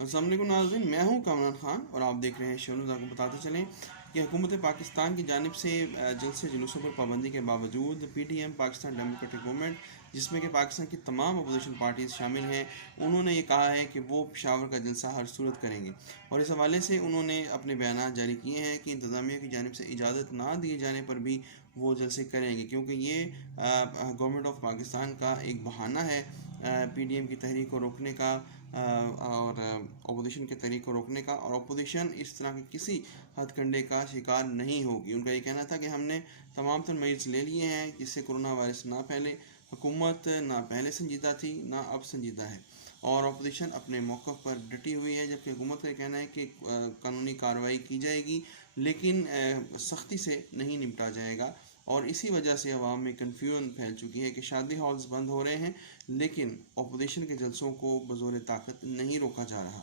السلام علیکم ناظرین، میں ہوں کامران خان اور آپ دیکھ رہے ہیں شو نیوز۔ آپ کو بتاتے چلیں کہ حکومت پاکستان کی جانب سے جلسے جلوسوں پر پابندی کے باوجود P T M Pakistan Democratic Movement, جس میں کہ پاکستان کی تمام اپوزیشن پارٹیز شامل ہیں، انہوں نے یہ کہا ہے کہ وہ پشاور کا جلسہ ہر صورت کریں گے، اور اس حوالے سے انہوں نے اپنے بیانات جاری کیے ہیں کہ انتظامیہ کی جانب سے اجازت نہ دیے جانے پر بھی وہ جلسے کریں گے، کیونکہ یہ گورنمنٹ آف پاکستان کا ایک بہانہ ہے پی ڈی ایم کی تحریک کو روکنے کا اور اپوزیشن کے تحریک کو روکنے کا، اور اپوزیشن اس طرح کے کسی ہتھ کنڈے کا شکار نہیں ہوگی۔ ان کا یہ کہنا تھا کہ ہم نے تمام تر مریض لے لیے ہیں جس سے کرونا وائرس نہ پھیلے، حکومت نہ پہلے سنجیدہ تھی نہ اب سنجیدہ ہے، اور اپوزیشن اپنے موقف پر ڈٹی ہوئی ہے، جبکہ حکومت کا یہ کہنا ہے کہ قانونی کارروائی کی جائے گی لیکن سختی سے نہیں نمٹا جائے گا، اور اسی وجہ سے عوام میں کنفیوژن پھیل چکی ہے کہ شادی ہالز بند ہو رہے ہیں لیکن اپوزیشن کے جلسوں کو بزور طاقت نہیں روکا جا رہا۔